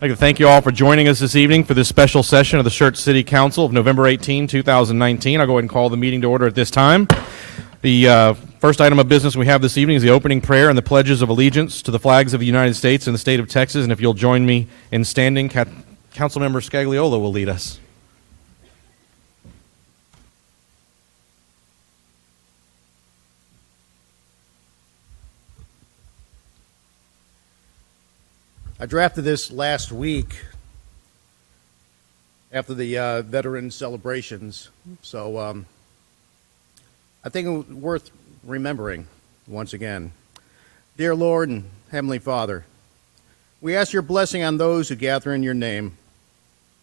I'd like to thank you all for joining us this evening for this special session of the Schertz City Council of November 18, 2019. I'll go ahead and call the meeting to order at this time. The first item of business we have this evening is the opening prayer and the pledges of allegiance to the flags of the United States and the state of Texas. And if you'll join me in standing, Councilmember Scagliola will lead us. I drafted this last week after the veteran celebrations, so I think it was worth remembering once again. Dear Lord and Heavenly Father, we ask your blessing on those who gather in your name.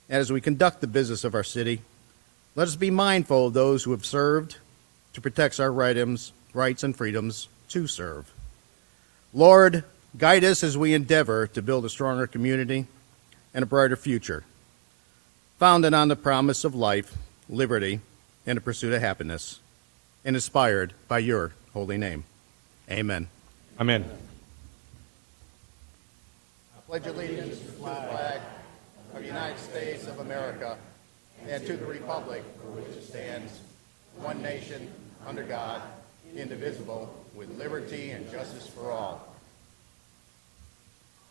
As we conduct the business of our city, let us be mindful of those who have served to protect our rights and freedoms to serve. Lord, guide us as we endeavor to build a stronger community and a brighter future, founded on the promise of life, liberty, and the pursuit of happiness, and inspired by your holy name. Amen. Amen. I pledge allegiance to the flag of the United States of America and to the republic for which it stands, one nation, under God, indivisible, with liberty and justice for all.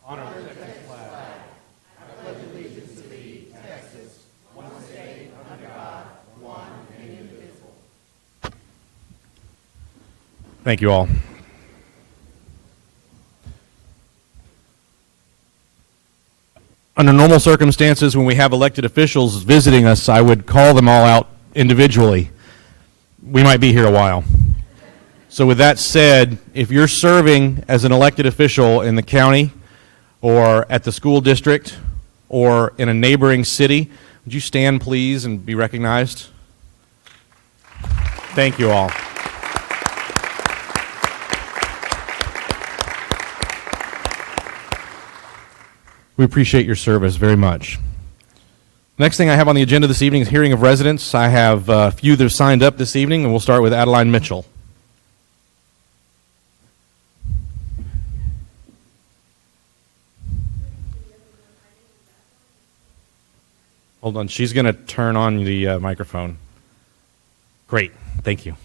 Honor the flag. I pledge allegiance to thee, Texas, one state, under God, one and indivisible. Thank you all. Under normal circumstances, when we have elected officials visiting us, I would call them all out individually. We might be here a while. So with that said, if you're serving as an elected official in the county, or at the school district, or in a neighboring city, would you stand, please, and be recognized? Thank you all. We appreciate your service very much. Next thing I have on the agenda this evening is hearing of residents. I have a few that have signed up this evening, and we'll start with Adeline Mitchell. Hold on, she's going to turn on the microphone. Great, thank you.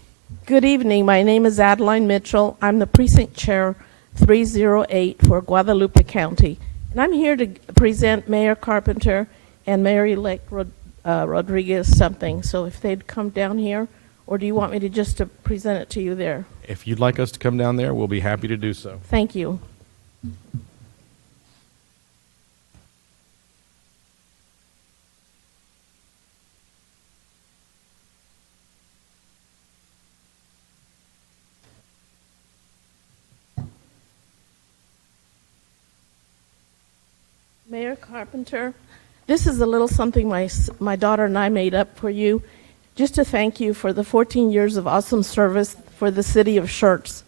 Good evening, my name is Adeline Mitchell. I'm the Precinct Chair 308 for Guadalupe County. And I'm here to present Mayor Carpenter and Mayor-elect Rodriguez something. So if they'd come down here, or do you want me to just to present it to you there? If you'd like us to come down there, we'll be happy to do so. Thank you. Mayor Carpenter, this is a little something my daughter and I made up for you, just to thank you for the 14 years of awesome service for the city of Schertz.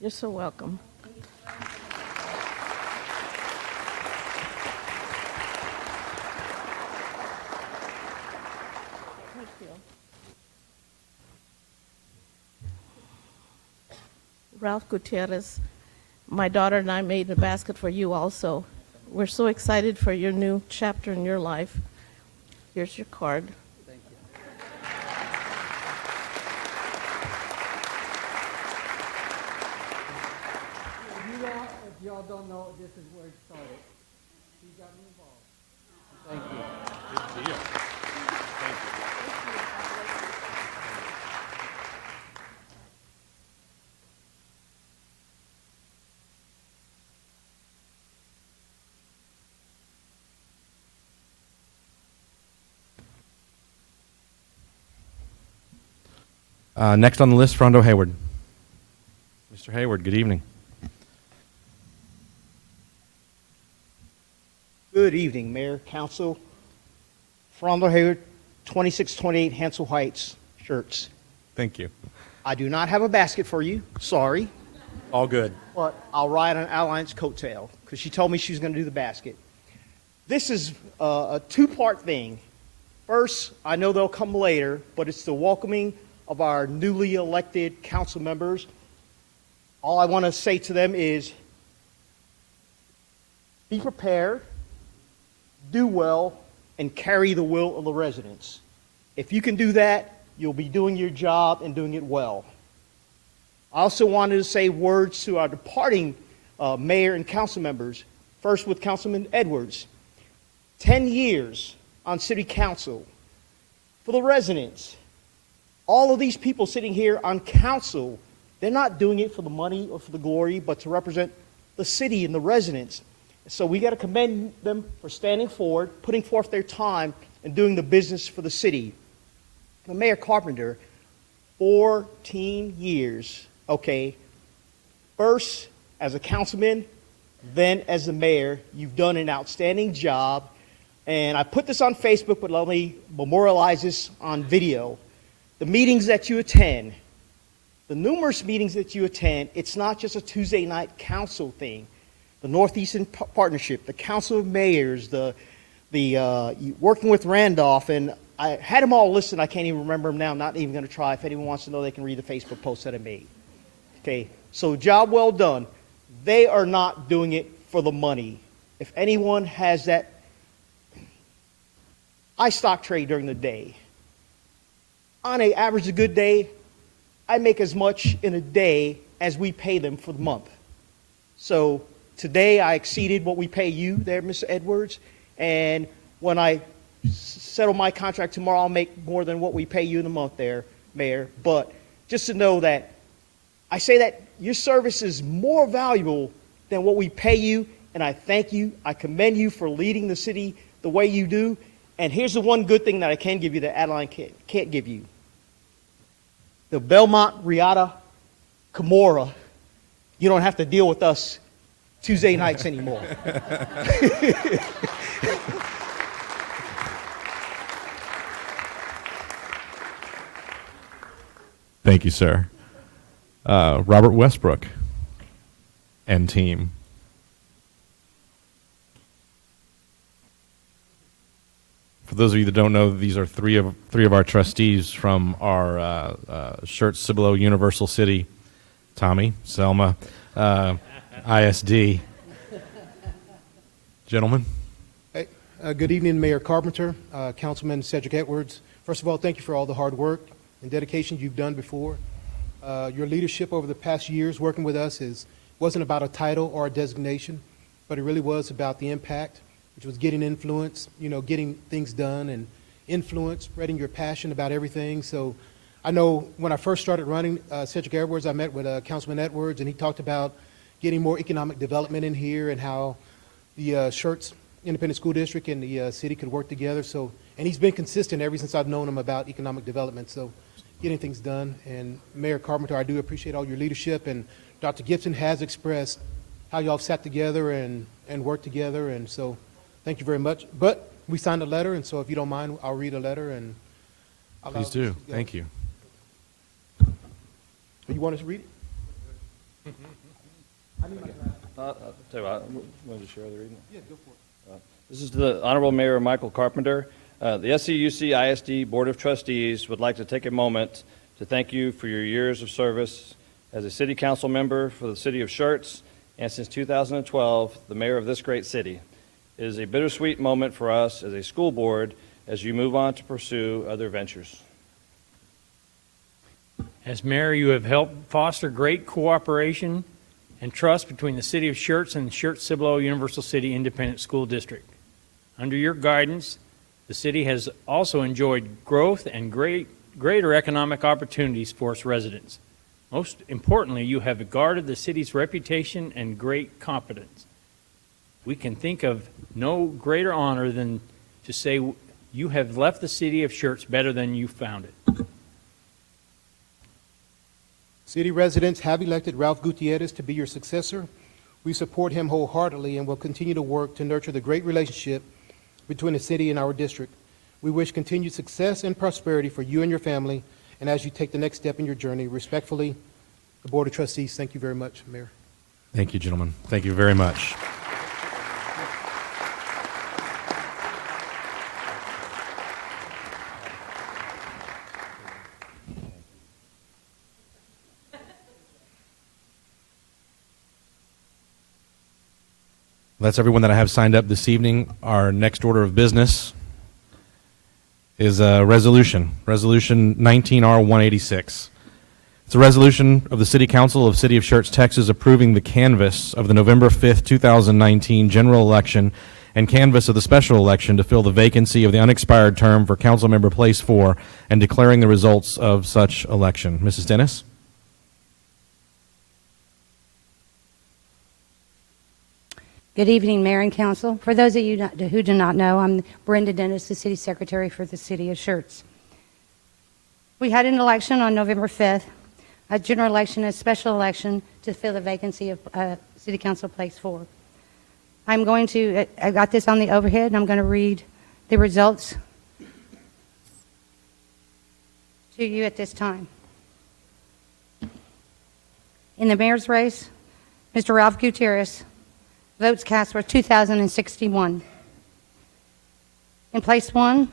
You're so welcome. Thank you. Ralph Gutierrez, my daughter and I made a basket for you also. We're so excited for your new chapter in your life. Here's your card. Thank you. If y'all don't know, this is where it started. He got me involved. Thank you. Good deal. Thank you. Next on the list, Frondo Hayward. Mr. Hayward, good evening. Good evening, Mayor, Council. Frondo Hayward, 2628 Hansel Heights, Schertz. Thank you. I do not have a basket for you, sorry, All good. but I'll ride on Adeline's coattail because she told me she was going to do the basket. This is a two-part thing. First, I know they'll come later, but it's the welcoming of our newly elected council members. All I want to say to them is be prepared do well, and carry the will of the residents. If you can do that, you'll be doing your job and doing it well. I also wanted to say words to our departing mayor and council members. First with Councilman Edwards. 10 years on city council. For the residents, all of these people sitting here on council, they're not doing it for the money or for the glory, but to represent the city and the residents. So we got to commend them for standing forward, putting forth their time, and doing the business for the city. The Mayor Carpenter, 14 years, okay. First as a councilman, then as the mayor, you've done an outstanding job. And I put this on Facebook, but let me memorialize this on video. The meetings that you attend, the numerous meetings that you attend, it's not just a Tuesday night council thing. The Northeastern Partnership, the Council of Mayors, the working with Randolph, and I had them all listed. I can't even remember them now. I'm not even going to try. If anyone wants to know, they can read the Facebook post that I made. Okay, so job well done. They are not doing it for the money. If anyone has that, I stock trade during the day. On an average, a good day, I make as much in a day as we pay them for the month. So today I exceeded what we pay you there, Mr. Edwards, and when I settle my contract tomorrow, I'll make more than what we pay you in a month there, Mayor. But just to know that I say that your service is more valuable than what we pay you, and I thank you. I commend you for leading the city the way you do. And here's the one good thing that I can give you that Adeline can't give you. The Belmont Riata Camorra, you don't have to deal with us Tuesday nights anymore. Thank you, sir. Robert Westbrook and team. For those of you that don't know, these are three of our trustees from our Schertz Cibolo Universal City, Tommy, Selma, ISD. Gentlemen. Hey, good evening, Mayor Carpenter, Councilman Cedric Edwards. First of all, thank you for all the hard work and dedication you've done before. Your leadership over the past years working with us wasn't about a title or a designation, but it really was about the impact, which was getting influence, getting things done and influence, spreading your passion about everything. So I know when I first started running Cedric Edwards, I met with Councilman Edwards, and he talked about getting more economic development in here and how the Schertz Independent School District and the city could work together. So, and he's been consistent ever since I've known him about economic development. So getting things done. And Mayor Carpenter, I do appreciate all your leadership. And Dr. Gibson has expressed how y'all sat together and worked together. And so thank you very much. But we signed a letter, and so if you don't mind, I'll read a letter. And Please do. Thank you. You want us to read it? Tell you what, want to share the reading? Yeah, go for it. This is to the Honorable Mayor Michael Carpenter. The SCUC ISD Board of Trustees would like to take a moment to thank you for your years of service as a city council member for the city of Schertz, and since 2012, the mayor of this great city. It is a bittersweet moment for us as a school board as you move on to pursue other ventures. As mayor, you have helped foster great cooperation and trust between the city of Schertz and the Schertz Cibolo Universal City Independent School District. Under your guidance, the city has also enjoyed growth and greater economic opportunities for its residents. Most importantly, you have guarded the city's reputation and great competence. We can think of no greater honor than to say you have left the city of Schertz better than you found it. City residents have elected Ralph Gutierrez to be your successor. We support him wholeheartedly and will continue to work to nurture the great relationship between the city and our district. We wish continued success and prosperity for you and your family, and as you take the next step in your journey, respectfully, the Board of Trustees, thank you very much, Mayor. Thank you, gentlemen. Thank you very much. That's everyone that I have signed up this evening. Our next order of business is a resolution, Resolution 19R186. It's a resolution of the City Council of City of Schertz, Texas, approving the canvass of the November 5th, 2019 general election and canvass of the special election to fill the vacancy of the unexpired term for Council Member Place 4 and declaring the results of such election. Mrs. Dennis? Good evening, Mayor and Council. For those of you who do not know, I'm Brenda Dennis, the City Secretary for the City of Schertz. We had an election on November 5th, a general election, a special election to fill the vacancy of City Council Place 4. I got this on the overhead, and I'm going to read the results to you at this time. In the mayor's race, Mr. Ralph Gutierrez, votes cast were 2,061. In place 1,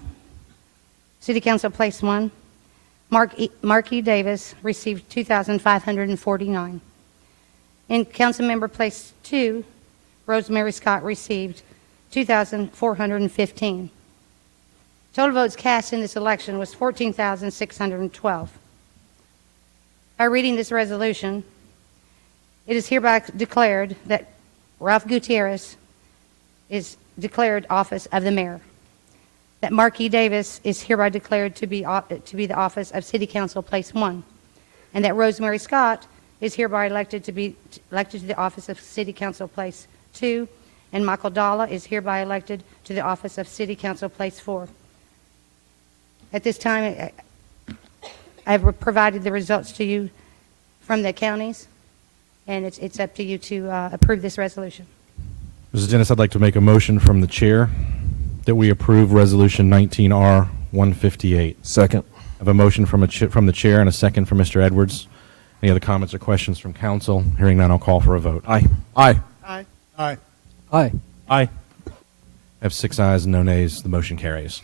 City Council Place 1, Mark E. Davis received 2,549. In Council Member Place 2, Rosemary Scott received 2,415. Total votes cast in this election was 14,612. By reading this resolution, it is hereby declared that Ralph Gutierrez is declared office of the mayor, that Mark E. Davis is hereby declared to be the office of City Council Place 1, and that Rosemary Scott is hereby elected to the office of City Council Place 2, and Michael Dalla is hereby elected to the office of City Council Place 4. At this time, I've provided the results to you from the counties, and it's up to you to approve this resolution. Mrs. Dennis, I'd like to make a motion from the chair that we approve Resolution 19R158. Second. I have a motion from the chair and a second from Mr. Edwards. Any other comments or questions from council? Hearing none, I'll call for a vote. Aye. Aye. Aye. Aye. Aye. Aye. I have 6 ayes and no nays. The motion carries.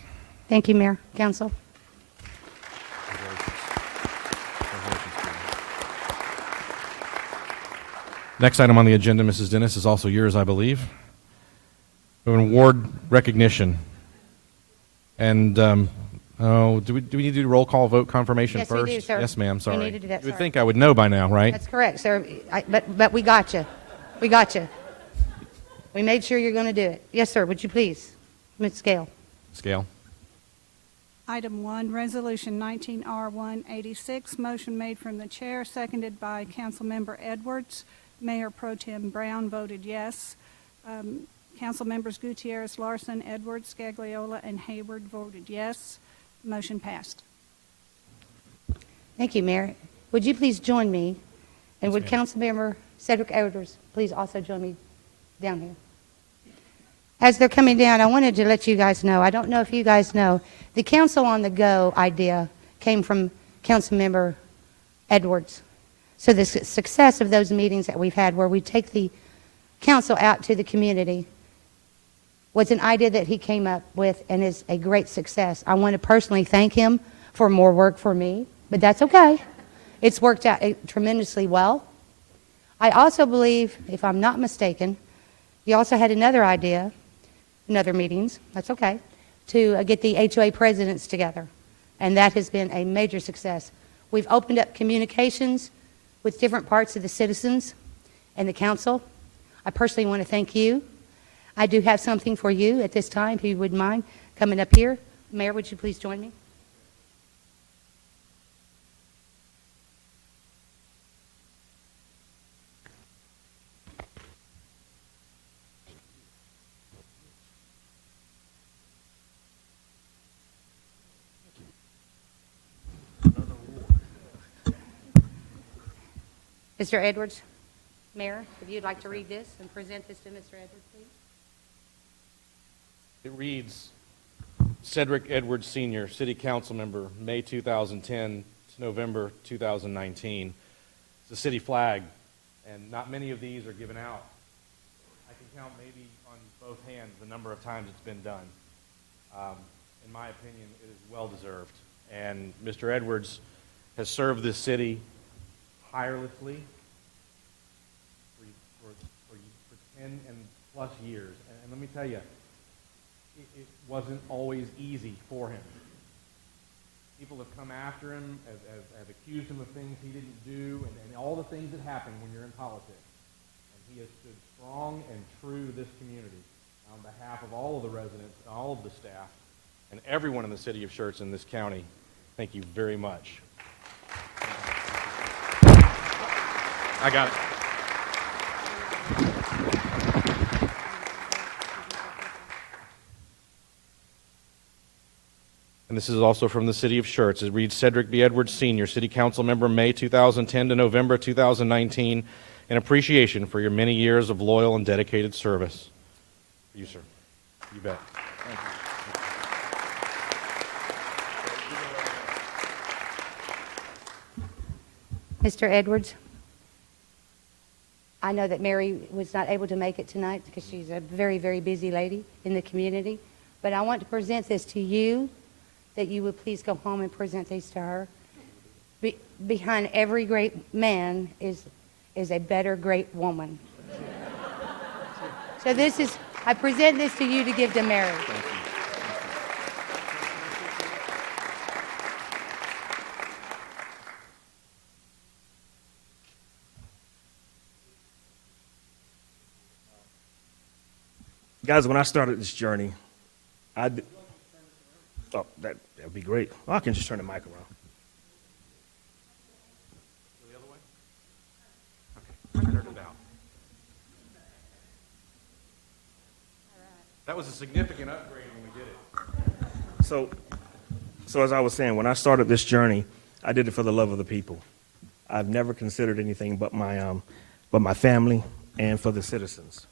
Thank you, Mayor, Council. Next item on the agenda, Mrs. Dennis, is also yours, I believe. We have an award recognition. And, do we need to do roll call vote confirmation Yes, we first? do, sir. Yes, ma'am, sorry. We need to do that, You would sorry. think I would know by now, right? That's correct, sir. But we got you. We got you. We made sure you're going to do it. Yes, sir. Would you please, Ms. Scale? Scale. Item 1, Resolution 19R186, motion made from the chair, seconded by Councilmember Edwards. Mayor Pro Tem Brown voted yes. Council members Gutierrez, Larson, Edwards, Scagliola, and Hayward voted yes. Motion passed. Thank you, Mayor. Would you please join me? And would Councilmember Cedric Edwards please also join me down here? As they're coming down, I wanted to let you guys know, I don't know if you guys know, the Council on the Go idea came from Councilmember Edwards. So the success of those meetings that we've had where we take the council out to the community was an idea that he came up with and is a great success. I want to personally thank him for more work for me, but that's okay. It's worked out tremendously well. I also believe, if I'm not mistaken, he also had another idea, in other meetings, that's okay, to get the HOA presidents together, and that has been a major success. We've opened up communications with different parts of the citizens and the council. I personally want to thank you. I do have something for you at this time, if you wouldn't mind coming up here. Mayor, would you please join me? Mr. Edwards, Mayor, if you'd like to read this and present this to Mr. Edwards, please. It reads, Cedric Edwards Sr., City Council Member, May 2010 to November 2019. It's a city flag, and not many of these are given out. I can count maybe on both hands the number of times it's been done. In my opinion, it is well-deserved. And Mr. Edwards has served this city tirelessly for 10 and plus years. And let me tell you, it wasn't always easy for him. People have come after him, have accused him of things he didn't do, and all the things that happen when you're in politics. And he has stood strong and true to this community on behalf of all of the residents, all of the staff, and everyone in the city of Schertz in this county. Thank you very much. I got it. And this is also from the city of Schertz. It reads, Cedric B. Edwards, Sr., City Council Member, May 2010 to November 2019, in appreciation for your many years of loyal and dedicated service. For you, sir. You bet. Thank you. Mr. Edwards, I know that Mary was not able to make it tonight because she's a very, very busy lady in the community, but I want to present this to you, that you would please go home and present these to her. Behind every great man is a better great woman. So I present this to you to give to Mary. Guys, when I started this journey, oh, that would be great. Oh, I can just turn the mic around. The other way? Okay, I turned it down. That was a significant upgrade when we did it. So as I was saying, when I started this journey, I did it for the love of the people. I've never considered anything but my family and for the citizens.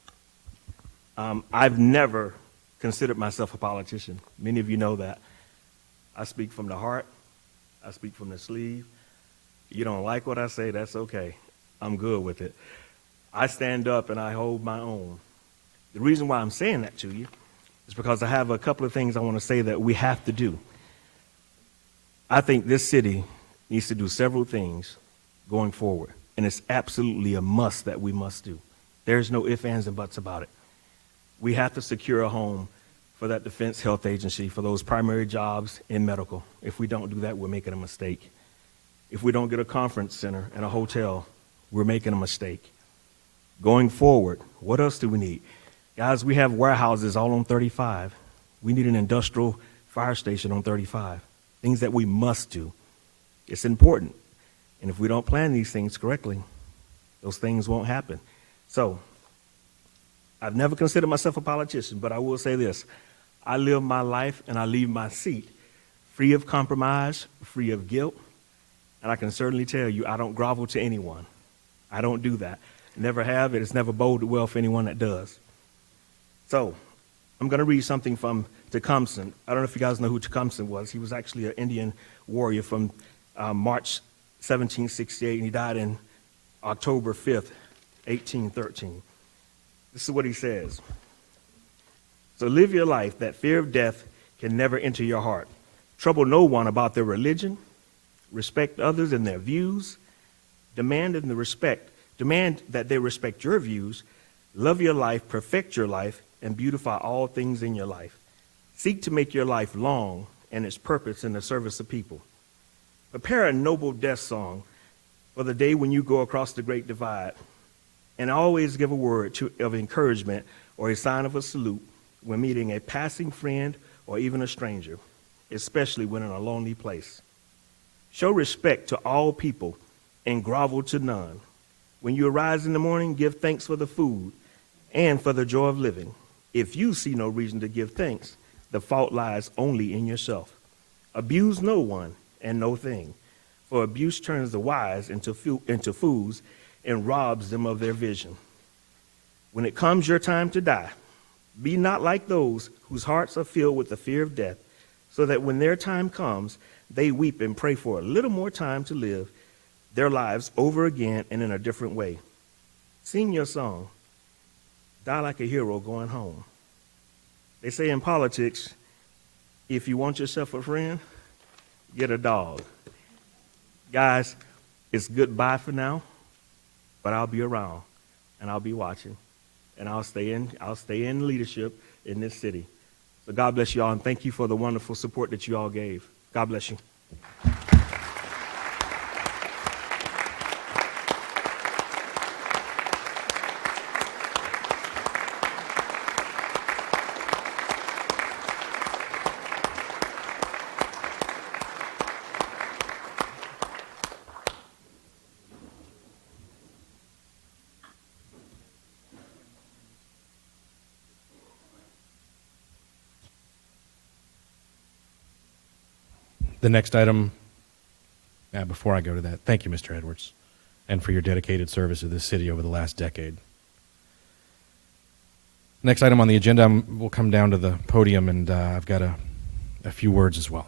I've never considered myself a politician. Many of you know that. I speak from the heart. I speak from the sleeve. You don't like what I say, that's okay. I'm good with it. I stand up and I hold my own. The reason why I'm saying that to you is because I have a couple of things I want to say that we have to do. I think this city needs to do several things going forward, and it's absolutely a must that we must do. There's no ifs, ands, and buts about it. We have to secure a home for that Defense Health Agency, for those primary jobs in medical. If we don't do that, we're making a mistake. If we don't get a conference center and a hotel, we're making a mistake. Going forward, what else do we need? Guys, we have warehouses all on 35. We need an industrial fire station on 35. Things that we must do. It's important. And if we don't plan these things correctly, those things won't happen. So, I've never considered myself a politician, but I will say this. I live my life and I leave my seat free of compromise, free of guilt, and I can certainly tell you I don't grovel to anyone. I don't do that. Never have. It has never boded well for anyone that does. So, I'm going to read something from Tecumseh. I don't know if you guys know who Tecumseh was. He was actually an Indian warrior from March 1768, and he died in October 5th, 1813. This is what he says. So live your life that fear of death can never enter your heart. Trouble no one about their religion. Respect others and their views. Demand that they respect your views. Love your life, perfect your life, and beautify all things in your life. Seek to make your life long and its purpose in the service of people. Prepare a noble death song for the day when you go across the great divide. And always give a word of encouragement or a sign of a salute when meeting a passing friend or even a stranger, especially when in a lonely place. Show respect to all people and grovel to none. When you arise in the morning, give thanks for the food and for the joy of living. If you see no reason to give thanks, the fault lies only in yourself. Abuse no one and no thing, for abuse turns the wise into fools and robs them of their vision. When it comes your time to die, be not like those whose hearts are filled with the fear of death, so that when their time comes, they weep and pray for a little more time to live their lives over again and in a different way. Sing your song. Die like a hero going home. They say in politics, if you want yourself a friend, get a dog. Guys, it's goodbye for now. But I'll be around, and I'll be watching. and I'll stay in leadership in this city. So God bless you all, and thank you for the wonderful support that you all gave. God bless you. The next item, before I go to that, thank you, Mr. Edwards, and for your dedicated service to this city over the last decade. Next item on the agenda, we'll come down to the podium, and I've got a few words as well.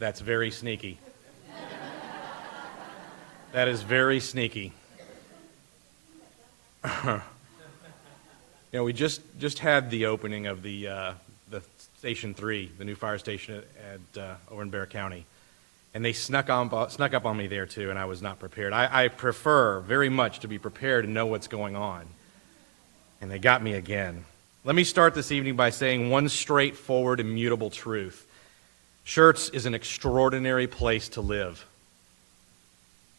That's very sneaky. That is very sneaky. We just had the opening of the Station 3, the new fire station over in Bear County, and they snuck up on me there too, and I was not prepared. I prefer very much to be prepared and know what's going on, and they got me again. Let me start this evening by saying one straightforward, immutable truth. Schertz is an extraordinary place to live.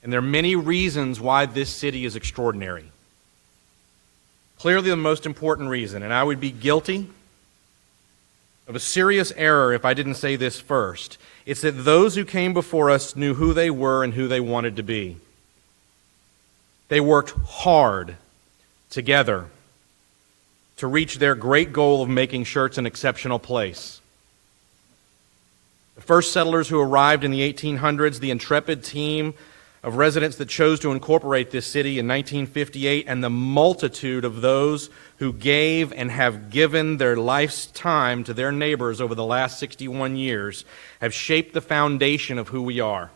And there are many reasons why this city is extraordinary. Clearly the most important reason, and I would be guilty of a serious error if I didn't say this first, it's that those who came before us knew who they were and who they wanted to be. They worked hard together to reach their great goal of making Schertz an exceptional place. The first settlers who arrived in the 1800s, the intrepid team of residents that chose to incorporate this city in 1958, and the multitude of those who gave and have given their life's time to their neighbors over the last 61 years have shaped the foundation of who we are.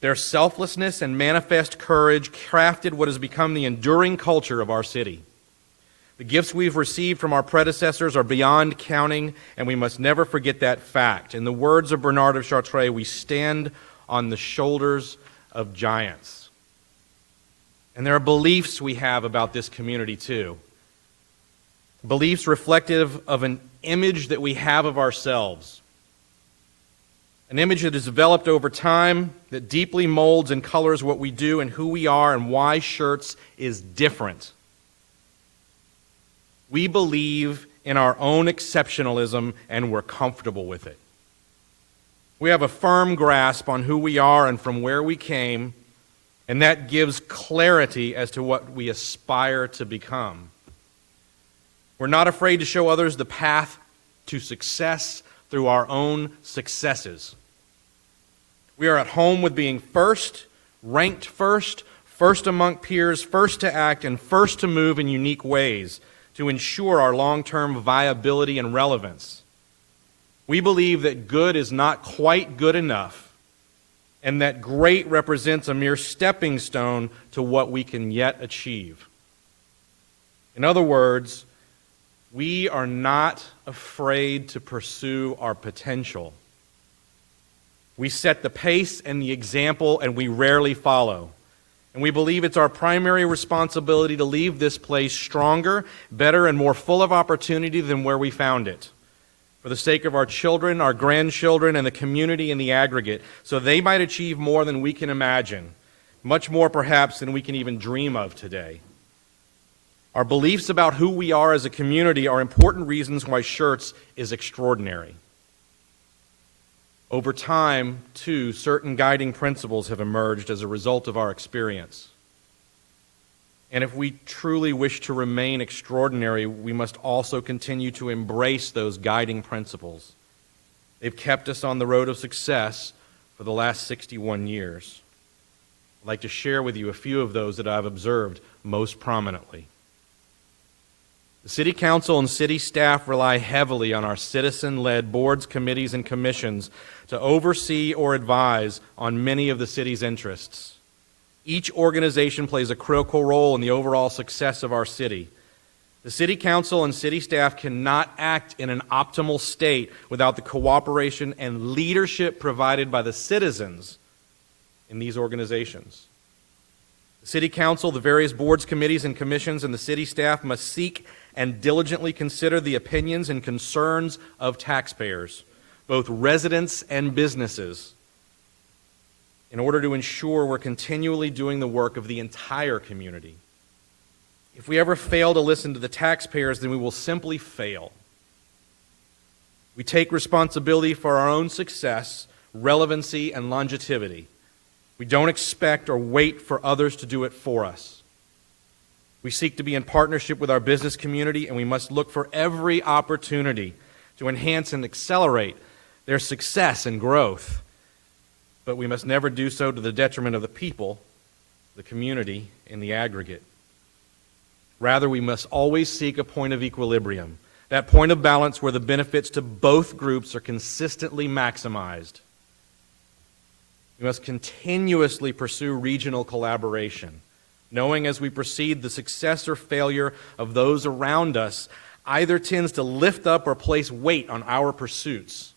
Their selflessness and manifest courage crafted what has become the enduring culture of our city. The gifts we've received from our predecessors are beyond counting, and we must never forget that fact. In the words of Bernard of Chartres, we stand on the shoulders of giants. And there are beliefs we have about this community too. Beliefs reflective of an image that we have of ourselves. An image that has developed over time, that deeply molds and colors what we do and who we are and why Schertz is different. We believe in our own exceptionalism, and we're comfortable with it. We have a firm grasp on who we are and from where we came, and that gives clarity as to what we aspire to become. We're not afraid to show others the path to success through our own successes. We are at home with being first, ranked first, first among peers, first to act, and first to move in unique ways to ensure our long-term viability and relevance. We believe that good is not quite good enough, and that great represents a mere stepping stone to what we can yet achieve. In other words, we are not afraid to pursue our potential. We set the pace and the example, and we rarely follow. And we believe it's our primary responsibility to leave this place stronger, better, and more full of opportunity than where we found it, for the sake of our children, our grandchildren, and the community in the aggregate, so they might achieve more than we can imagine, much more perhaps than we can even dream of today. Our beliefs about who we are as a community are important reasons why Schertz is extraordinary. Over time, too, certain guiding principles have emerged as a result of our experience. And if we truly wish to remain extraordinary, we must also continue to embrace those guiding principles. They've kept us on the road of success for the last 61 years. I'd like to share with you a few of those that I've observed most prominently. The City Council and city staff rely heavily on our citizen-led boards, committees, and commissions to oversee or advise on many of the city's interests. Each organization plays a critical role in the overall success of our city. The City Council and city staff cannot act in an optimal state without the cooperation and leadership provided by the citizens in these organizations. The City Council, the various boards, committees, and commissions, and the city staff must seek and diligently consider the opinions and concerns of taxpayers, both residents and businesses, in order to ensure we're continually doing the work of the entire community. If we ever fail to listen to the taxpayers, then we will simply fail. We take responsibility for our own success, relevancy, and longevity. We don't expect or wait for others to do it for us. We seek to be in partnership with our business community, and we must look for every opportunity to enhance and accelerate their success and growth. But we must never do so to the detriment of the people, the community, and the aggregate. Rather, we must always seek a point of equilibrium, that point of balance where the benefits to both groups are consistently maximized. We must continuously pursue regional collaboration, knowing as we proceed the success or failure of those around us either tends to lift up or place weight on our pursuits.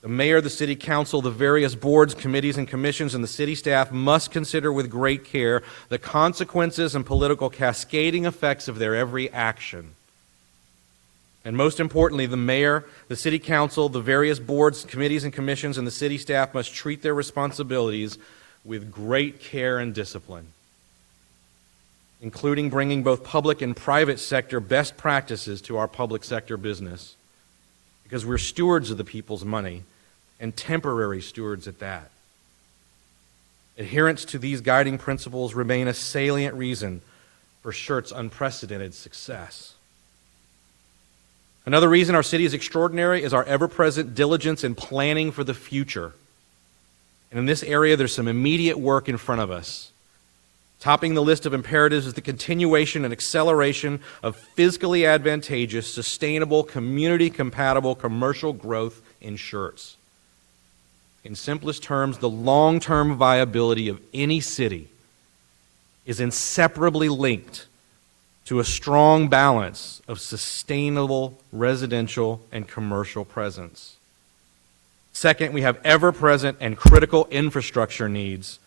The mayor, the city council, the various boards, committees, and commissions, and the city staff must consider with great care the consequences and political cascading effects of their every action. And most importantly, the mayor, the city council, the various boards, committees, and commissions, and the city staff must treat their responsibilities with great care and discipline, including bringing both public and private sector best practices to our public sector business, because we're stewards of the people's money, and temporary stewards at that. Adherence to these guiding principles remain a salient reason for Schertz' unprecedented success. Another reason our city is extraordinary is our ever-present diligence in planning for the future. And in this area, there's some immediate work in front of us. Topping the list of imperatives is the continuation and acceleration of fiscally advantageous, sustainable, community-compatible commercial growth in Schertz. In simplest terms, the long-term viability of any city is inseparably linked to a strong balance of sustainable residential and commercial presence. Second, we have ever-present and critical infrastructure needs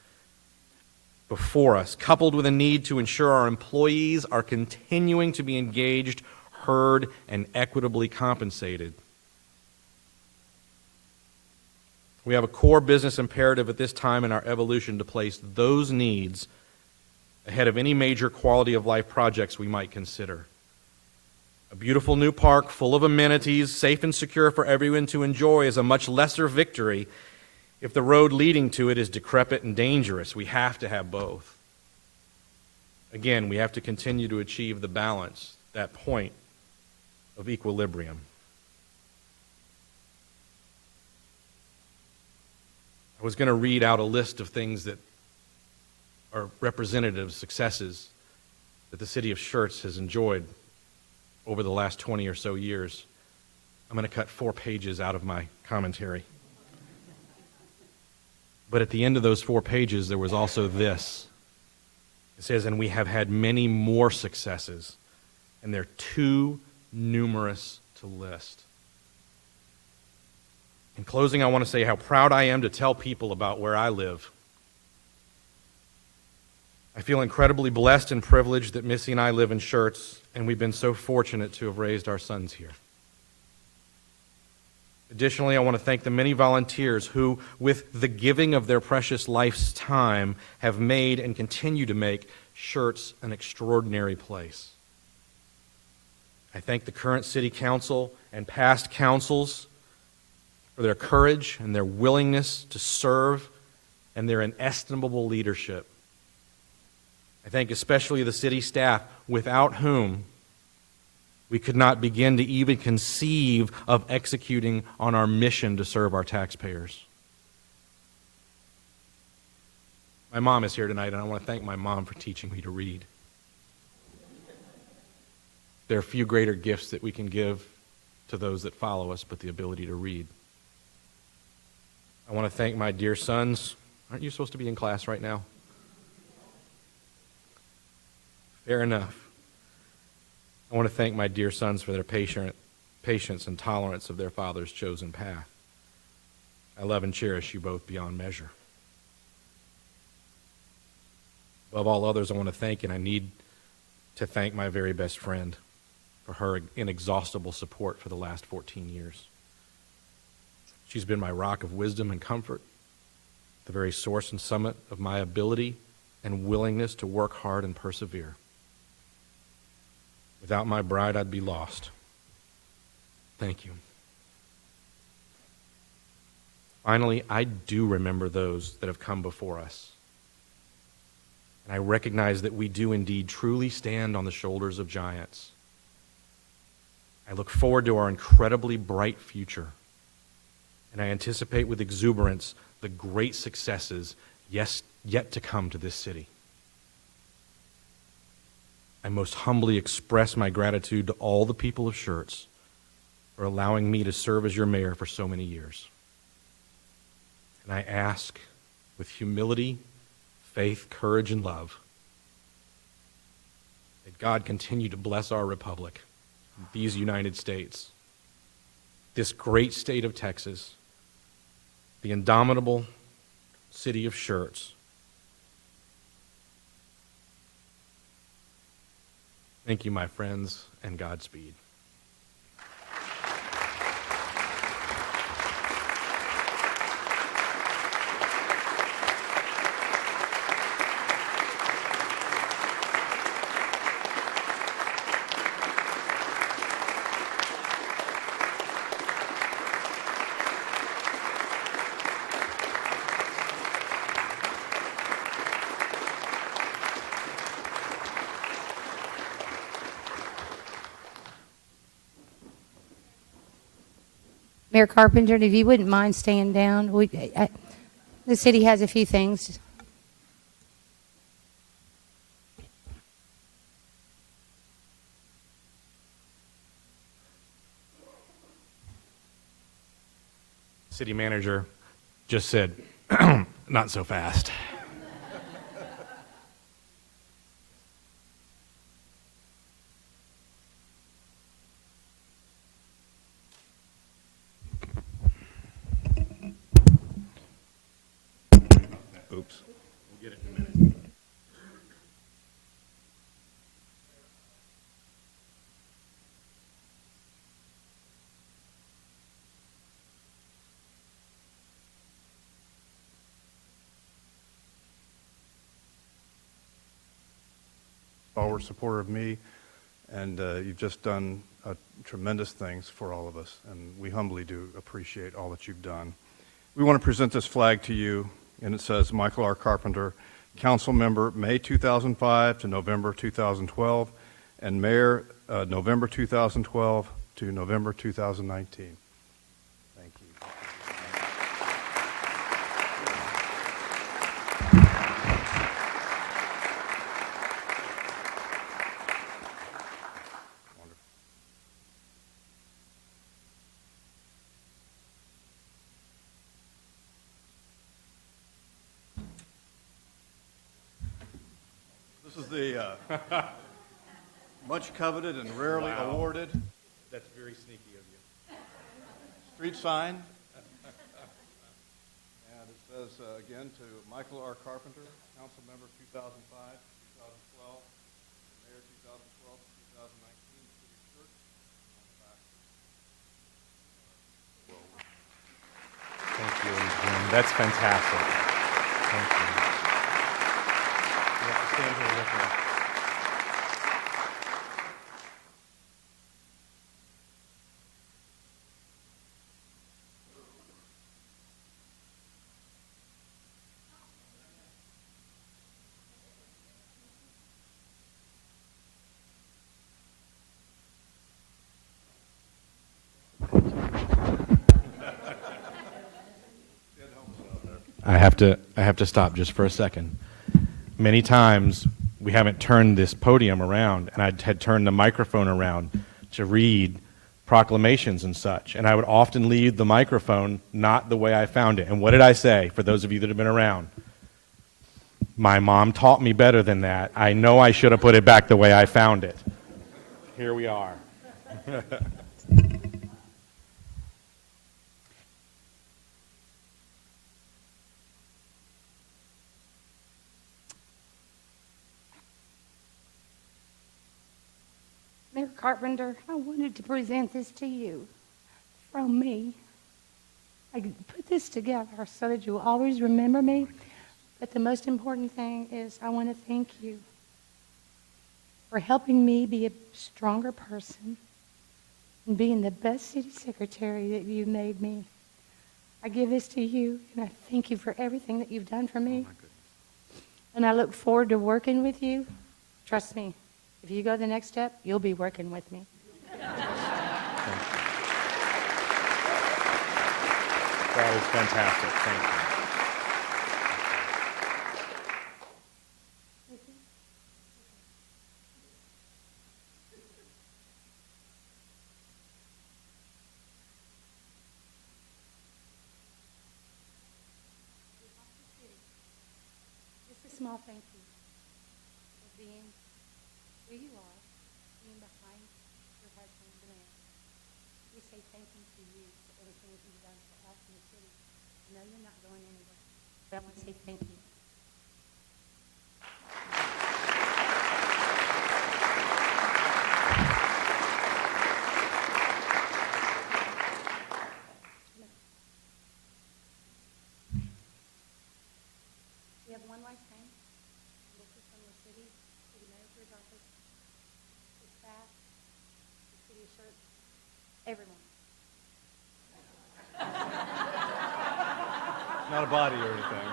before us, coupled with a need to ensure our employees are continuing to be engaged, heard, and equitably compensated. We have a core business imperative at this time in our evolution to place those needs ahead of any major quality of life projects we might consider. A beautiful new park full of amenities, safe and secure for everyone to enjoy, is a much lesser victory if the road leading to it is decrepit and dangerous. We have to have both. Again, we have to continue to achieve the balance, that point of equilibrium. I was going to read out a list of things that are representative successes that the city of Schertz has enjoyed over the last 20 or so years. I'm going to cut 4 pages out of my commentary. But at the end of those 4 pages, there was also this. It says, and we have had many more successes, and they're too numerous to list. In closing, I want to say how proud I am to tell people about where I live. I feel incredibly blessed and privileged that Missy and I live in Schertz, and we've been so fortunate to have raised our sons here. Additionally, I want to thank the many volunteers who, with the giving of their precious life's time, have made and continue to make Schertz an extraordinary place. I thank the current city council and past councils for their courage and their willingness to serve and their inestimable leadership. I thank especially the city staff, without whom we could not begin to even conceive of executing on our mission to serve our taxpayers. My mom is here tonight, and I want to thank my mom for teaching me to read. There are few greater gifts that we can give to those that follow us but the ability to read. I want to thank my dear sons, Aren't you supposed to be in class right now? Fair enough. I want to thank my dear sons for their patience and tolerance of their father's chosen path. I love and cherish you both beyond measure. Above all others, I want to thank, and I need to thank my very best friend for her inexhaustible support for the last 14 years. She's been my rock of wisdom and comfort, the very source and summit of my ability and willingness to work hard and persevere. Without my bride, I'd be lost. Thank you. Finally, I do remember those that have come before us. And I recognize that we do indeed truly stand on the shoulders of giants. I look forward to our incredibly bright future. And I anticipate with exuberance the great successes yet to come to this city. I most humbly express my gratitude to all the people of Schertz for allowing me to serve as your mayor for so many years. And I ask with humility, faith, courage, and love that God continue to bless our republic, these United States, this great state of Texas, the indomitable city of Schertz. Thank you, my friends, and Godspeed. Mayor Carpenter, if you wouldn't mind staying down, the city has a few things. City manager just said, not so fast. Oops. We'll get it in a minute. Always supporter of me, and you've just done tremendous things for all of us, and we humbly do appreciate all that you've done. We want to present this flag to you, and it says Michael R. Carpenter, Council Member, May 2005 to November 2012, and Mayor, November 2012 to November 2019. Thank you. This is the much coveted and rarely awarded. That's very sneaky of you. Street sign. And it says, again, to Michael R. Carpenter, Council Member 2005, 2012, Mayor 2012, 2019, City of Schertz. Thank you, Jim. That's fantastic. Thank you. You have to stand here with me. I have to stop just for a second. Many times we haven't turned this podium around, and I had turned the microphone around to read proclamations and such, and I would often leave the microphone not the way I found it. And what did I say, for those of you that have been around? My mom taught me better than that. I know I should have put it back the way I found it. Here we are. Mayor Carpenter, I wanted to present this to you from me. I put this together so that you will always remember me. But the most important thing is I want to thank you for helping me be a stronger person and being the best city secretary that you made me. I give this to you, and I thank you for everything that you've done for me. And I look forward to working with you. Trust me, if you go the next step, you'll be working with me. That is fantastic. Thank you. Just a small thank you for being who you are, being behind your husband, Grant. We say thank you to you for everything that you've done for us in the city. I know you're not going anywhere, but I want to say thank you. We have one last thing. This is from the city manager's office, the staff, the city of Schertz, everyone. Not a body or anything.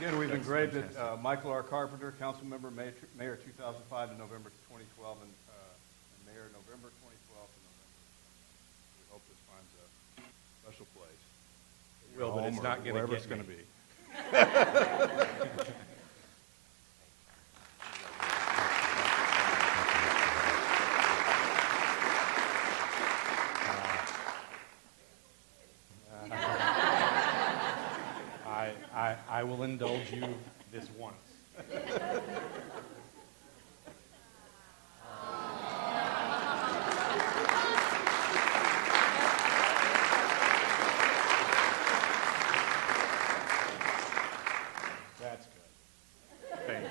Again, we've been great that Michael R. Carpenter, council member, mayor 2005 to November 2012, and mayor November 2012 to November. We hope this finds a special place. It will, but it's not going to wherever get it's going to me. be. I will indulge you this once. That's good. Thank you.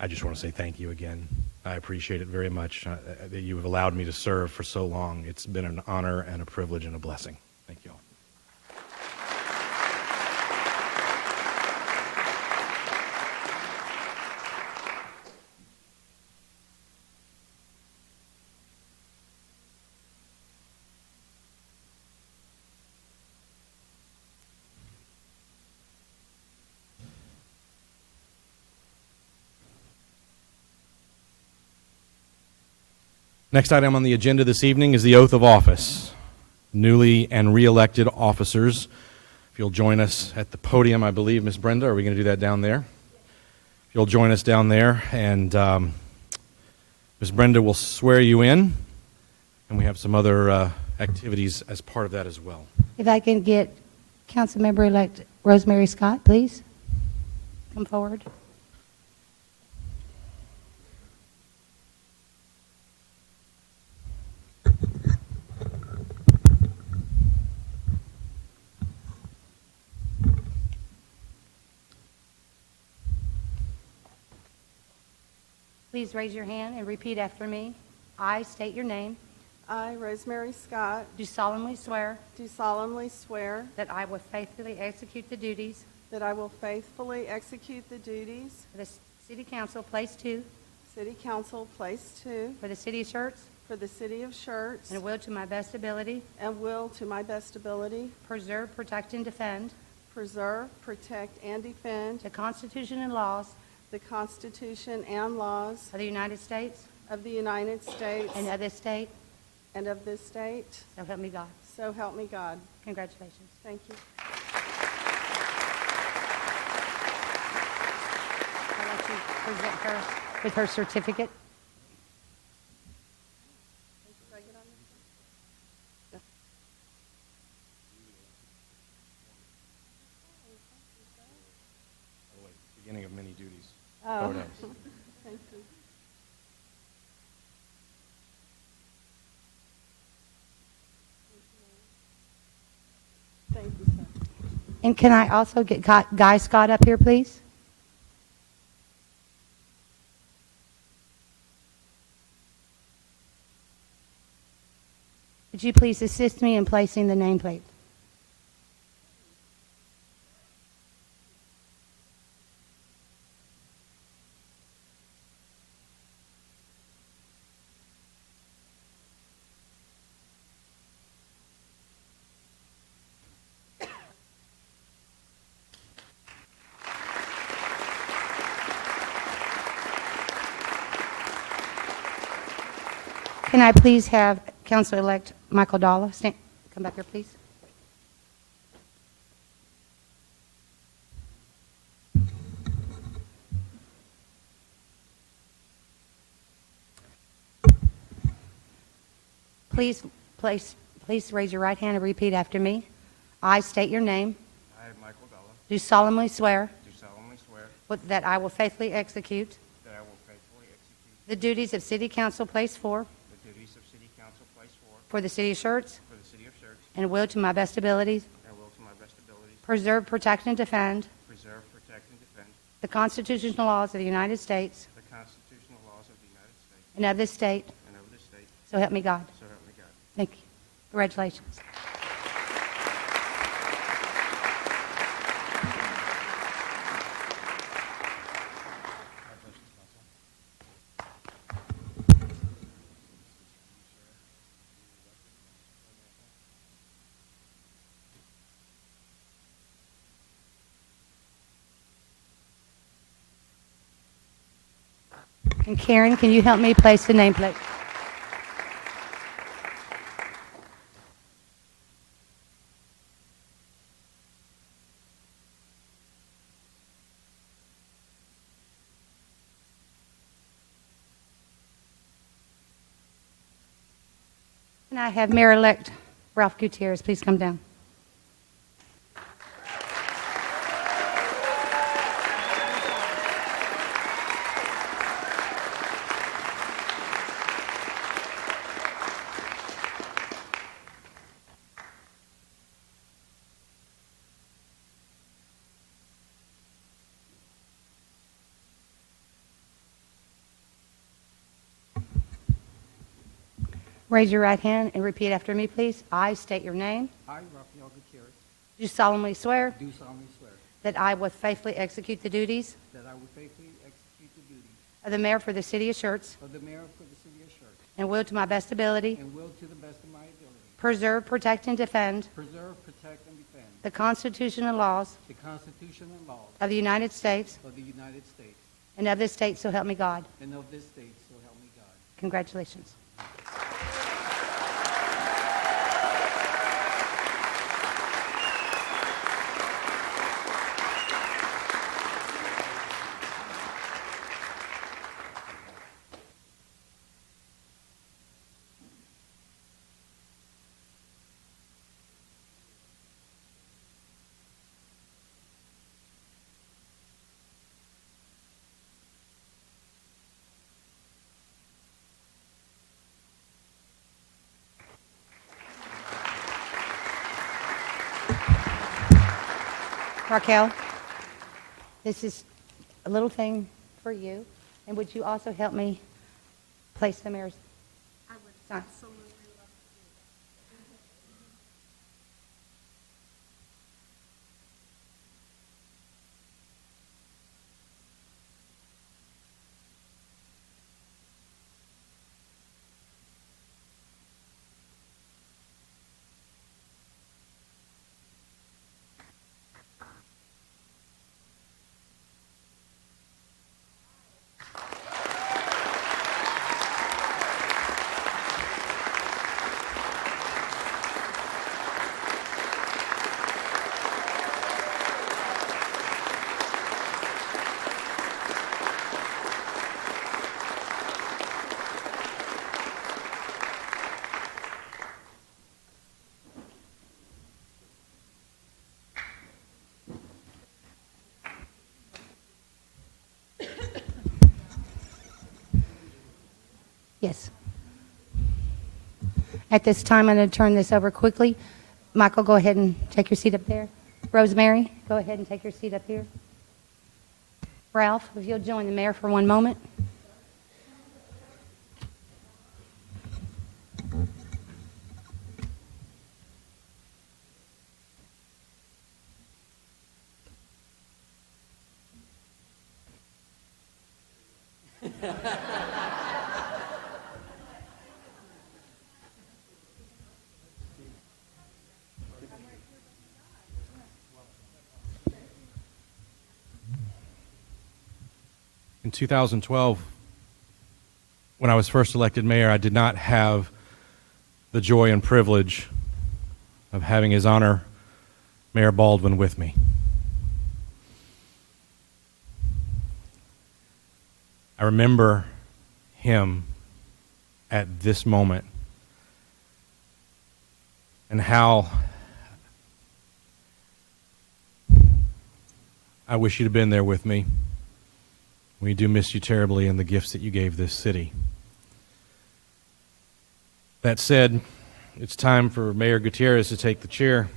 I just want to say thank you again. I appreciate it very much that you have allowed me to serve for so long. It's been an honor and a privilege and a blessing. Thank you all. Next item on the agenda this evening is the oath of office. Newly and re-elected officers, if you'll join us at the podium, I believe, Ms. Brenda, are we going to do that down there? If you'll join us down there, and Ms. Brenda will swear you in, and we have some other activities as part of that as well. If I can get Councilmember-elect Rosemary Scott, please, come forward. Please raise your hand and repeat after me. I state your name. I, Rosemary Scott, do solemnly swear do solemnly swear that I will faithfully execute the duties that I will faithfully execute the duties of the City Council, Place 2, City Council, Place 2, for the City of Schertz, for the City of Schertz, and will to my best ability and will, to my best ability, preserve, protect, and defend preserve, protect, and defend the Constitution and laws the Constitution and laws of the United States of the United States and of this state, and of this state. so help me God. So help me God. Congratulations. Thank you. I'd like to present her with her certificate. Beginning of many duties. Oh, Photos. thank you. Thank you, sir. And can I also get Guy Scott up here, please? Would you please assist me in placing the nameplate? Can I please have Councilor-elect Michael Dalla come back here, please? Please raise your right hand and repeat after me. I state your name. I, Michael Dalla, Do solemnly swear do solemnly swear that I will faithfully execute that I will faithfully execute the duties of City Council, Place 4, the duties of City Council, Place 4, for the City of Schertz, for the City of Schertz, and will, to my best abilities, and will to my best abilities preserve, protect, and defend preserve, protect, and defend the constitutional laws of the United States the constitutional laws of the United States and of this state, and of this state, so help me God. so help me God. Thank you. Congratulations. And Karen, can you help me place the nameplate? And I have Mayor-elect Ralph Gutierrez. Please come down. Raise your right hand and repeat after me, please. I state your name. I, Rafael Gutierrez, Do solemnly swear do solemnly swear that I will faithfully execute the duties that I will faithfully execute the duties of the mayor for the City of Schertz of the mayor for the city of Schertz, and will, to my best ability, and will, to the best of my ability, preserve, protect, and defend preserve, protect, and defend the Constitution and laws the Constitution and laws of the United States of the United States and of this state, so help me God. and of this state, so help me God. Congratulations. Raquel, this is a little thing for you. And would you also help me place the mayor's? I would Sign. absolutely love Yes. At this time, I'm going to turn this over quickly. Michael, go ahead and take your seat up there. Rosemary, go ahead and take your seat up here. Ralph, if you'll join the mayor for one moment. In 2012, when I was first elected mayor, I did not have the joy and privilege of having His Honor Mayor Baldwin with me. I remember him at this moment and how I wish you'd have been there with me. We do miss you terribly and the gifts that you gave this city. That said, it's time for Mayor Gutierrez to take the chair.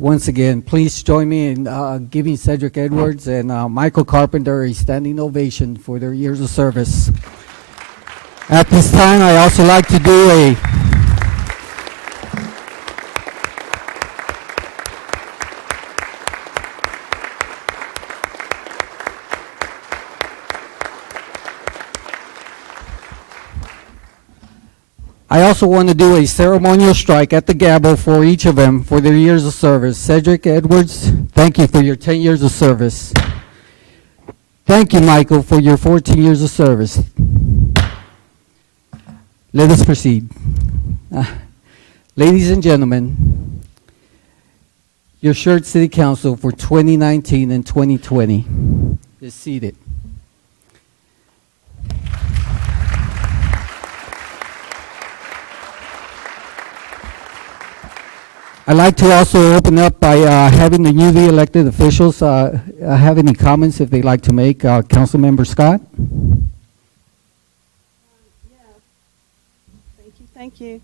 Once again, please join me in giving Cedric Edwards and Michael Carpenter a standing ovation for their years of service. At this time, I also like to do I also want to do a ceremonial strike at the gavel for each of them for their years of service. Cedric Edwards, thank you for your 10 years of service. Thank you, Michael, for your 14 years of service. Let us proceed. Ladies and gentlemen, your Schertz City Council for 2019 and 2020 is seated. I'd like to also open up by having the newly elected officials have any comments if they'd like to make. Councilmember Scott? Thank you.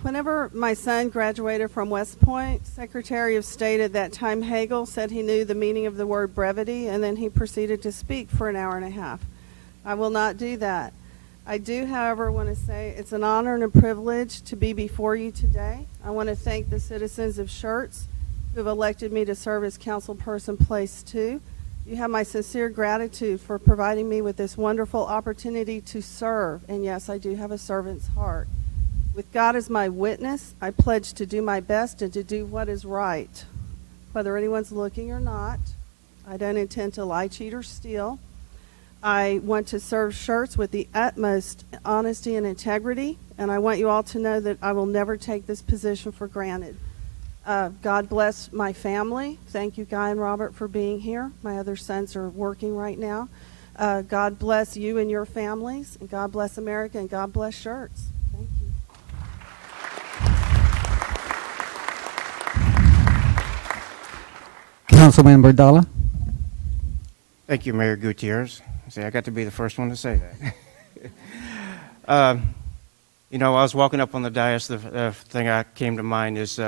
Whenever my son graduated from West Point, Secretary of State at that time, Hagel, said he knew the meaning of the word brevity, and then he proceeded to speak for an hour and a half. I will not do that. I do, however, want to say it's an honor and a privilege to be before you today. I want to thank the citizens of Schertz who have elected me to serve as councilperson place 2. You have my sincere gratitude for providing me with this wonderful opportunity to serve. And yes, I do have a servant's heart. With God as my witness, I pledge to do my best and to do what is right. Whether anyone's looking or not, I don't intend to lie, cheat, or steal. I want to serve Schertz with the utmost honesty and integrity, and I want you all to know that I will never take this position for granted. God bless my family. Thank you, Guy and Robert, for being here. My other sons are working right now. God bless you and your families, and God bless America, and God bless Schertz. Thank you. Councilmember Dalla? Thank you, Mayor Gutierrez. See, I got to be the first one to say that. You know, I was walking up on the dais, the thing that came to mind is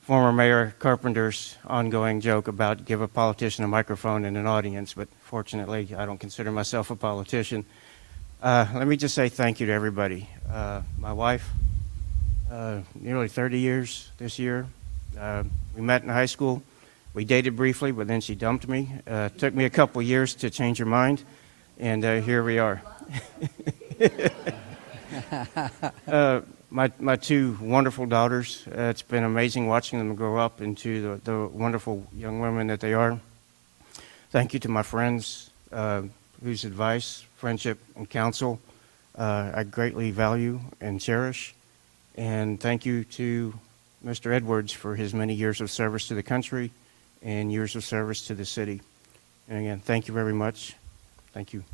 former Mayor Carpenter's ongoing joke about give a politician a microphone in an audience, but fortunately, I don't consider myself a politician. Let me just say thank you to everybody. My wife, nearly 30 years this year. We met in high school. We dated briefly, but then she dumped me. Took me a couple years to change her mind, and here we are. My two wonderful daughters, it's been amazing watching them grow up into the wonderful young women that they are. Thank you to my friends whose advice, friendship, and counsel I greatly value and cherish. And thank you to Mr. Edwards for his many years of service to the country and years of service to the city. And again, thank you very much. Thank you.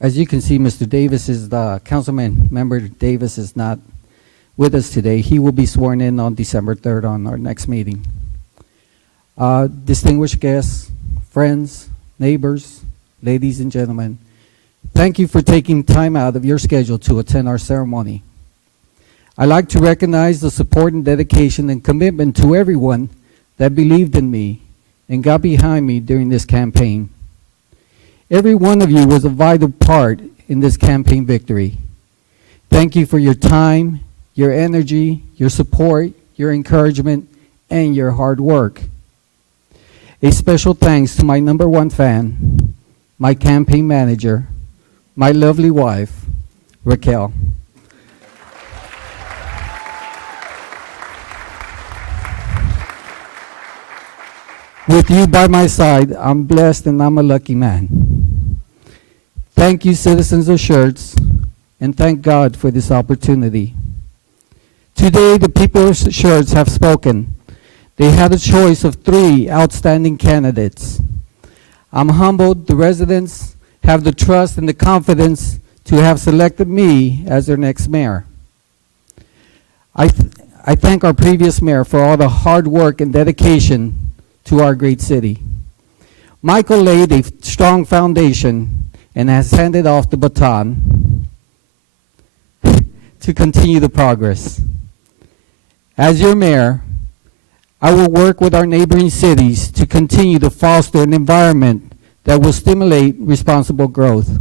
As you can see, Mr. Davis is Councilman Member Davis is not with us today. He will be sworn in on December 3rd on our next meeting. Distinguished guests, friends, neighbors, ladies and gentlemen, thank you for taking time out of your schedule to attend our ceremony. I'd like to recognize the support and dedication and commitment to everyone that believed in me and got behind me during this campaign. Every one of you was a vital part in this campaign victory. Thank you for your time, your energy, your support, your encouragement, and your hard work. A special thanks to my #1 fan, my campaign manager, my lovely wife, Raquel. With you by my side, I'm blessed and I'm a lucky man. Thank you, citizens of Schertz, and thank God for this opportunity. Today, the people of Schertz have spoken. They had a choice of 3 outstanding candidates. I'm humbled the residents have the trust and the confidence to have selected me as their next mayor. I thank our previous mayor for all the hard work and dedication to our great city. Michael laid a strong foundation and has handed off the baton to continue the progress. As your mayor, I will work with our neighboring cities to continue to foster an environment that will stimulate responsible growth.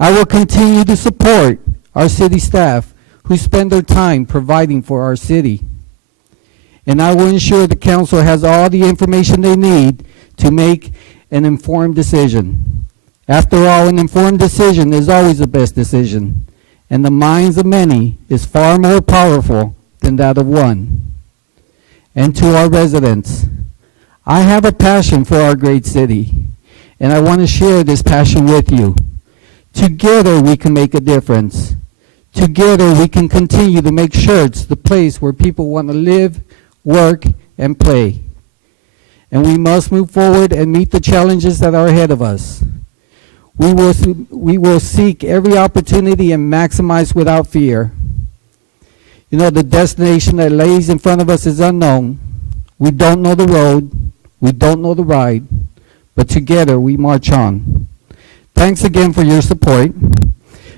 I will continue to support our city staff who spend their time providing for our city. And I will ensure the council has all the information they need to make an informed decision. After all, an informed decision is always the best decision, and the minds of many is far more powerful than that of one. And to our residents, I have a passion for our great city, and I want to share this passion with you. Together we can make a difference. Together we can continue to make Schertz the place where people want to live, work, and play. And we must move forward and meet the challenges that are ahead of us. We will seek every opportunity and maximize without fear. You know, the destination that lays in front of us is unknown. We don't know the road. We don't know the ride. But together we march on. Thanks again for your support.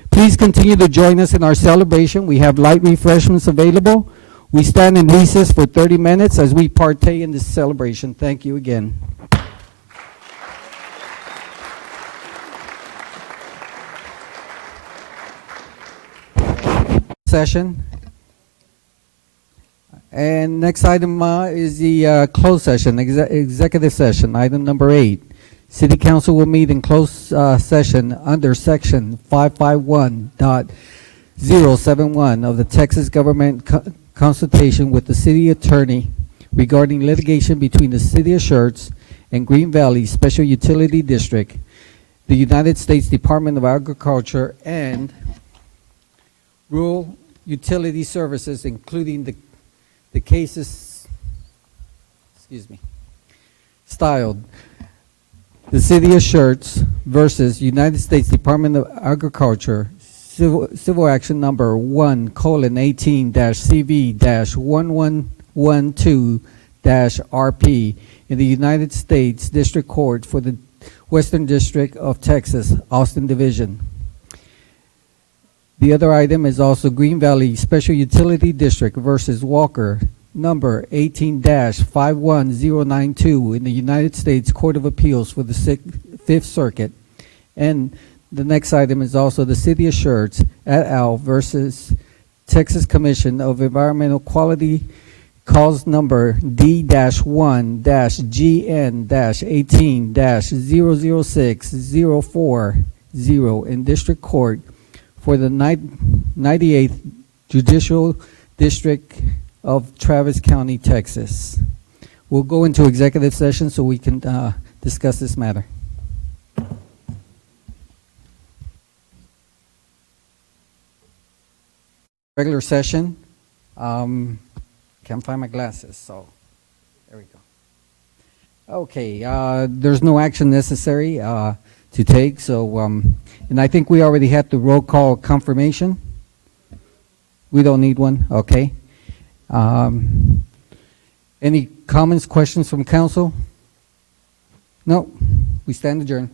Please continue to join us in our celebration. We have light refreshments available. We stand in recess for 30 minutes as we partake in this celebration. Thank you again. Session. And next item is the closed session, executive session, item number 8. City Council will meet in closed session under section 551.071 of the Texas Government Consultation with the City Attorney regarding litigation between the City of Schertz and Green Valley Special Utility District, the United States Department of Agriculture, and Rural Utility Services, including the cases, styled the City of Schertz versus United States Department of Agriculture, Civil Action Number 1:18-CV-1112-RP in the United States District Court for the Western District of Texas, Austin Division. The other item is also Green Valley Special Utility District versus Walker, number 18-51092 in the United States Court of Appeals for the Fifth Circuit. And the next item is also the City of Schertz et al. Versus Texas Commission of Environmental Quality, cause number D-1-GN-18-006-040 in District Court for the 98th Judicial District of Travis County, Texas. We'll go into executive session so we can discuss this matter. Regular session. Can't find my glasses, so there we go. Okay, there's no action necessary to take, so, and I think we already had the roll call confirmation. We don't need one, okay. Any comments, questions from council? No, we stand adjourned.